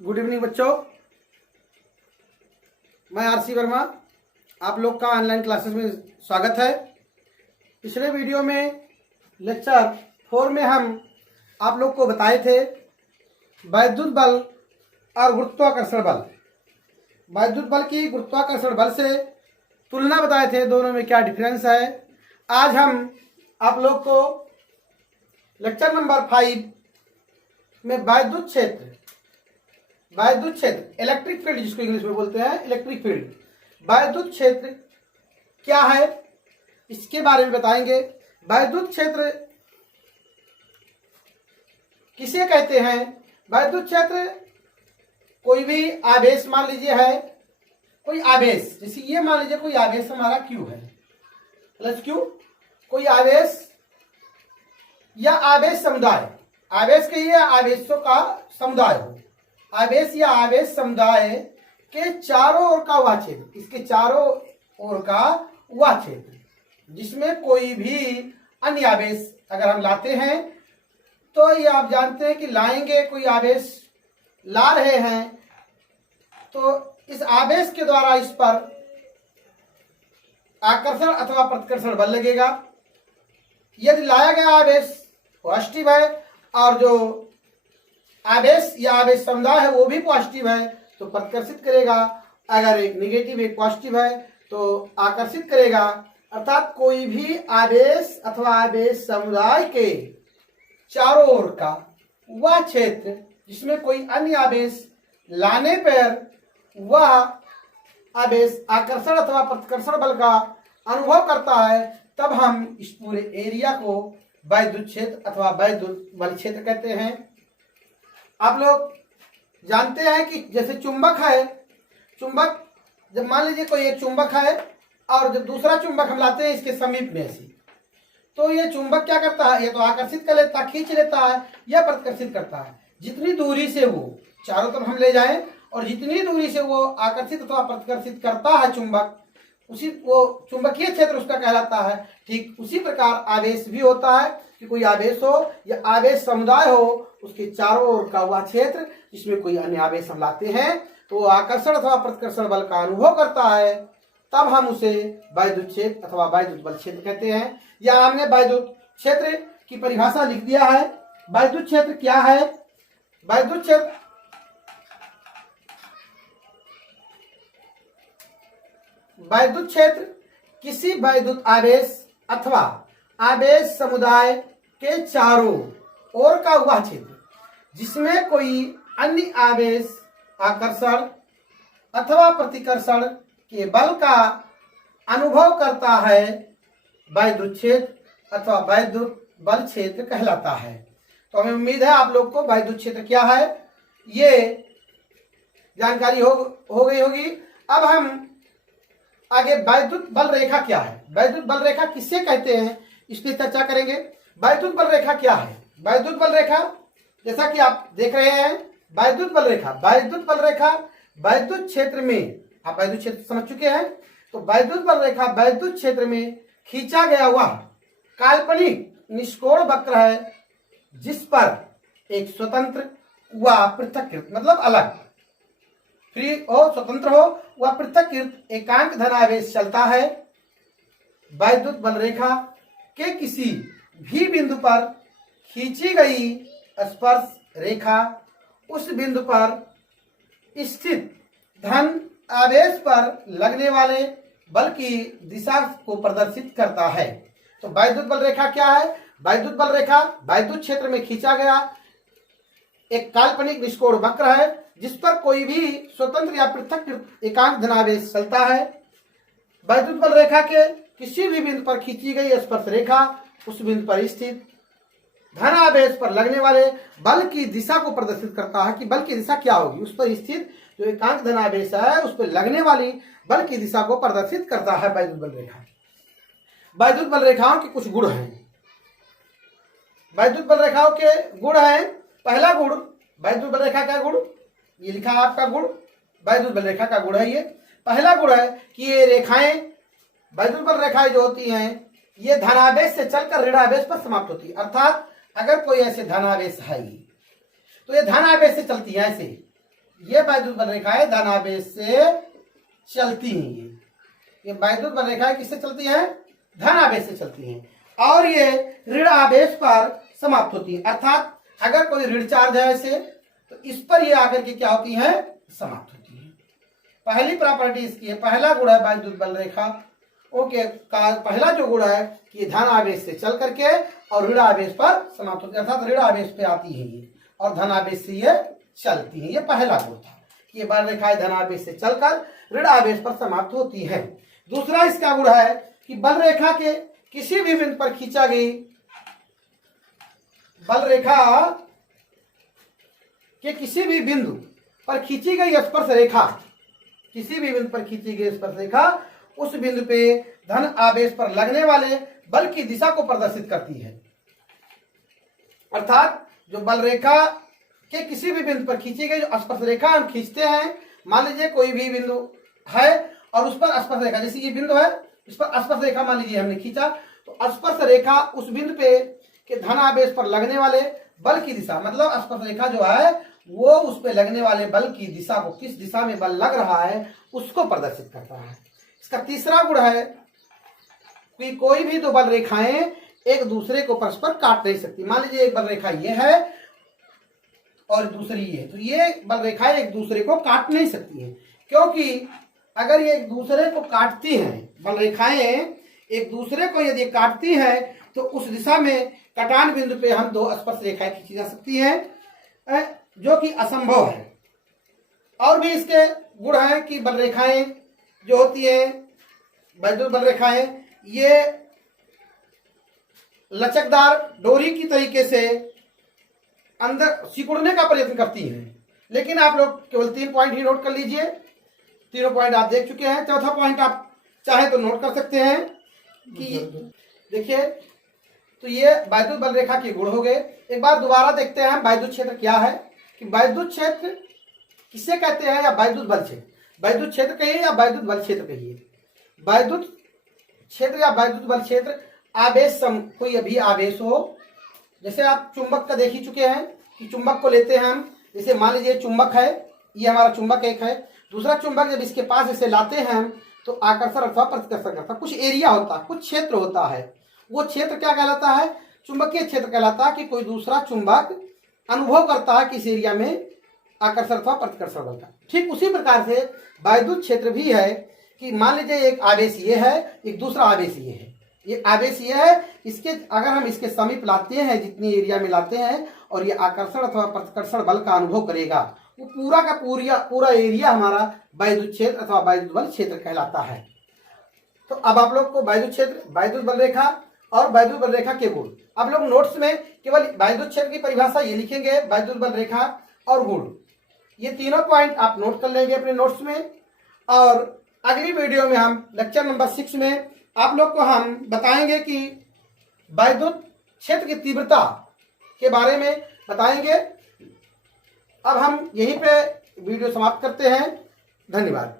Good evening बच्चों, मैं RC Verma आप लोग का ऑनलाइन क्लासेस में स्वागत है। पिछले वीडियो में लेक्चर 4 में हम आप लोग को बताए थे वैद्युत बल और गुरुत्वाकर्षण बल। वैद्युत बल की गुरुत्वाकर्षण बल से तुलना बताए थे, दोनों में क्या डिफरेंस है। आज हम आप लोग को लेक्चर नंबर 5 में वैद्युत क्षेत्र इलेक्ट्रिक फील्ड, जिसको इंग्लिश में बोलते हैं इलेक्ट्रिक फील्ड, वैद्युत क्षेत्र क्या है इसके बारे में बताएंगे। वैद्युत क्षेत्र किसे कहते हैं? वैद्युत क्षेत्र कोई भी आवेश मान लीजिए है, कोई आवेश, जैसे ये मान लीजिए कोई आवेश हमारा Q है प्लस Q, कोई आवेश या आवेश समुदाय, आवेश कहिए आवेशों का समुदाय हो, आवेश या आवेश समुदाय के चारों ओर का वह क्षेत्र, इसके चारों ओर का वह क्षेत्र जिसमें कोई भी अन्य आवेश अगर हम लाते हैं तो ये आप जानते हैं कि लाएंगे, कोई आवेश ला रहे हैं तो इस आवेश के द्वारा इस पर आकर्षण अथवा प्रतिकर्षण बल लगेगा। यदि लाया गया आवेश पॉजिटिव है और जो आवेश या आवेश समुदाय है वो भी पॉजिटिव है तो प्रतिकर्षित करेगा, अगर एक नेगेटिव एक पॉजिटिव है तो आकर्षित करेगा। अर्थात कोई भी आवेश अथवा आवेश समुदाय के चारों ओर का वह क्षेत्र जिसमें कोई अन्य आवेश लाने पर वह आवेश आकर्षण अथवा प्रतिकर्षण बल का अनुभव करता है, तब हम इस पूरे एरिया को वैद्युत क्षेत्र अथवा वैद्युत बल क्षेत्र कहते हैं। आप लोग जानते हैं कि जैसे चुंबक है, चुंबक जब मान लीजिए कोई एक चुंबक है और जब दूसरा चुंबक हम लाते हैं इसके समीप में से, तो ये चुंबक क्या करता है, ये तो आकर्षित कर लेता, खींच लेता है या प्रतिकर्षित करता है। जितनी दूरी से वो चारों तरफ हम ले जाएं और जितनी दूरी से वो आकर्षित अथवा प्रतिकर्षित करता है चुंबक, उसी वो चुंबकीय क्षेत्र उसका कहलाता है। ठीक उसी प्रकार आवेश भी होता है कि कोई आवेश हो या आवेश समुदाय हो, उसके चारों ओर का वह क्षेत्र जिसमें कोई अन्य आवेश हम लाते हैं तो वो आकर्षण अथवा प्रतिकर्षण बल का अनुभव करता है, तब हम उसे वैद्युत क्षेत्र अथवा वैद्युत बल क्षेत्र कहते हैं। या हमने वैद्युत क्षेत्र की परिभाषा लिख दिया है। वैद्युत क्षेत्र क्या है? वैद्युत क्षेत्र वैद्युत क्षेत्र किसी वैद्युत आवेश अथवा आवेश समुदाय के चारों ओर का वह क्षेत्र जिसमें कोई अन्य आवेश आकर्षण अथवा प्रतिकर्षण के बल का अनुभव करता है, वैद्युत क्षेत्र अथवा वैद्युत बल क्षेत्र कहलाता है। तो हमें उम्मीद है आप लोग को वैद्युत क्षेत्र क्या है ये जानकारी हो गई होगी। अब हम आगे वैद्युत बल रेखा क्या है, वैद्युत बल रेखा किससे कहते हैं इसकी चर्चा करेंगे। वैद्युत बल रेखा क्या है? वैद्युत बल रेखा जैसा कि आप देख रहे हैं, वैद्युत बल रेखा वैद्युत क्षेत्र में, आप वैद्युत क्षेत्र समझ चुके हैं, तो वैद्युत बल रेखा वैद्युत क्षेत्र में खींचा गया हुआ काल्पनिक निष्कोण वक्र है जिस पर एक स्वतंत्र व पृथक्कृत, मतलब अलग, फ्री हो, स्वतंत्र हो वह पृथक्कृत एकांक धनावेश चलता है। वैद्युत बल रेखा के किसी भी बिंदु पर खींची गई स्पर्श रेखा उस बिंदु पर स्थित धन आवेश पर लगने वाले बल की दिशा को प्रदर्शित करता है। तो वैद्युत बल रेखा क्या है? वैद्युत बल रेखा वैद्युत क्षेत्र में खींचा गया एक काल्पनिक निष्कोण वक्र है जिस पर कोई भी स्वतंत्र या पृथक एकांक धनावेश चलता है। वैद्युत बल रेखा के किसी भी बिंदु पर खींची गई स्पर्श रेखा उस बिंदु पर स्थित धन आवेश पर लगने वाले बल की दिशा को प्रदर्शित करता है कि बल की दिशा क्या होगी, उस पर स्थित जो एकांक धनावेश है उस पर लगने वाली बल की दिशा को प्रदर्शित करता है वैद्युत बल रेखा। वैद्युत बल रेखाओं के कुछ गुण हैं। वैद्युत बल रेखाओं के गुण हैं। पहला गुण वैद्युत बल रेखा का गुण, ये लिखा आपका गुण, वैद्युत बल रेखा का गुण है। ये पहला गुण है कि ये रेखाएं, वैद्युत बल रेखाएं जो होती हैं ये धनावेश से चलकर ऋणावेश पर समाप्त होती है। अर्थात अगर कोई ऐसे धनावेश है तो ये धनावेश से चलती है, ऐसे ये वैद्युत बल रेखाएं धनावेश से चलती हैं। ये वैद्युत बल रेखाएं किससे चलती हैं? धनावेश से चलती हैं और ये ऋण आवेश पर समाप्त होती है। अर्थात अगर कोई ऋण चार्ज है ऐसे तो इस पर ये आकर के क्या होती है? समाप्त होती है। पहली प्रॉपर्टी इसकी है, पहला गुण है वैद्युत बल रेखा ओके का पहला जो गुण है कि धन आवेश से चल करके और ऋण आवेश पर समाप्त होती है। अर्थात ऋण आवेश पे आती है ये और धन आवेश से ये चलती है। ये पहला गुण था, ये बल रेखाएं धन आवेश से चलकर ऋण आवेश पर समाप्त होती है। दूसरा इसका गुण है कि बल रेखा के किसी भी बिंदु पर खींचा गई बल रेखा के किसी भी बिंदु पर खींची गई स्पर्श रेखा, किसी भी बिंदु पर खींची गई स्पर्श रेखा उस बिंदु पे धन आवेश पर लगने वाले बल की दिशा को प्रदर्शित करती है। अर्थात जो बल रेखा के किसी भी बिंदु पर खींची गई जो स्पर्श रेखा हम खींचते हैं, मान लीजिए कोई भी बिंदु है और उस पर स्पर्श रेखा, जैसे ये बिंदु है इस पर स्पर्श रेखा मान लीजिए हमने खींचा तो स्पर्श रेखा उस बिंदु पे के धन आवेश पर लगने वाले बल की दिशा, मतलब स्पर्श रेखा जो है वो उस पे लगने वाले बल की दिशा को, किस दिशा में बल लग रहा है उसको प्रदर्शित करता है। इसका तीसरा गुण है कि कोई भी दो बल रेखाएं एक दूसरे को परस्पर काट नहीं सकती। मान लीजिए एक बल रेखा ये है और दूसरी ये, तो ये बल रेखाएं एक दूसरे को काट नहीं सकती हैं, क्योंकि अगर ये एक दूसरे को काटती हैं, बल रेखाएं एक दूसरे को यदि काटती हैं तो उस दिशा में कटान बिंदु पे हम दो स्पर्श रेखाएं खींची जा सकती हैं, जो कि असंभव है। और भी इसके गुण है कि बल रेखाएं जो होती है वैद्युत बल रेखाएं ये लचकदार डोरी की तरीके से अंदर सिकुड़ने का प्रयत्न करती हैं। लेकिन आप लोग केवल 3 पॉइंट ही नोट कर लीजिए, तीनों पॉइंट आप देख चुके हैं। चौथा पॉइंट आप चाहे तो नोट कर सकते हैं कि देखिए, तो ये वैद्युत बल रेखा के गुण हो गए। एक बार दोबारा देखते हैं वैद्युत क्षेत्र क्या है, कि वैद्युत क्षेत्र किसे कहते हैं या वैद्युत बल क्षेत्र, वैद्युत क्षेत्र कहिए या वैद्युत बल क्षेत्र कहिए। वैद्युत क्षेत्र या वैद्युत बल क्षेत्र आवेश कोई अभी आवेश हो, जैसे आप चुंबक का देख ही चुके हैं कि चुंबक को लेते हैं हम, जैसे मान लीजिए चुंबक है, ये हमारा चुंबक एक है, दूसरा चुंबक जब इसके पास इसे लाते हैं हम तो आकर्षण अथवा प्रतिकर्षण करता, कुछ एरिया होता है, कुछ क्षेत्र होता है, वो क्षेत्र क्या कहलाता है? चुंबकीय क्षेत्र कहलाता है। कि कोई दूसरा चुंबक अनुभव करता है किस एरिया में आकर्षण अथवा प्रतिकर्षण बल का। ठीक उसी प्रकार से वैद्युत क्षेत्र भी है कि मान लीजिए एक आवेश ये है, एक दूसरा आवेश ये है, ये आवेश ये है, इसके अगर हम इसके समीप लाते हैं, जितनी एरिया में लाते हैं और ये आकर्षण अथवा प्रतिकर्षण बल का अनुभव करेगा, वो पूरा का पूरा एरिया हमारा वैद्युत क्षेत्र अथवा वैद्युत बल क्षेत्र कहलाता है। तो अब आप लोग को वैद्युत क्षेत्र, वैद्युत बल रेखा और वैद्युत बल रेखा के गुण, आप लोग नोट्स में केवल वैद्युत क्षेत्र की परिभाषा ये लिखेंगे, वैद्युत बल रेखा और गुण, ये तीनों पॉइंट आप नोट कर लेंगे अपने नोट्स में। और अगली वीडियो में हम लेक्चर नंबर 6 में आप लोग को हम बताएंगे कि वैद्युत क्षेत्र की तीव्रता के बारे में बताएंगे। अब हम यहीं पे वीडियो समाप्त करते हैं। धन्यवाद।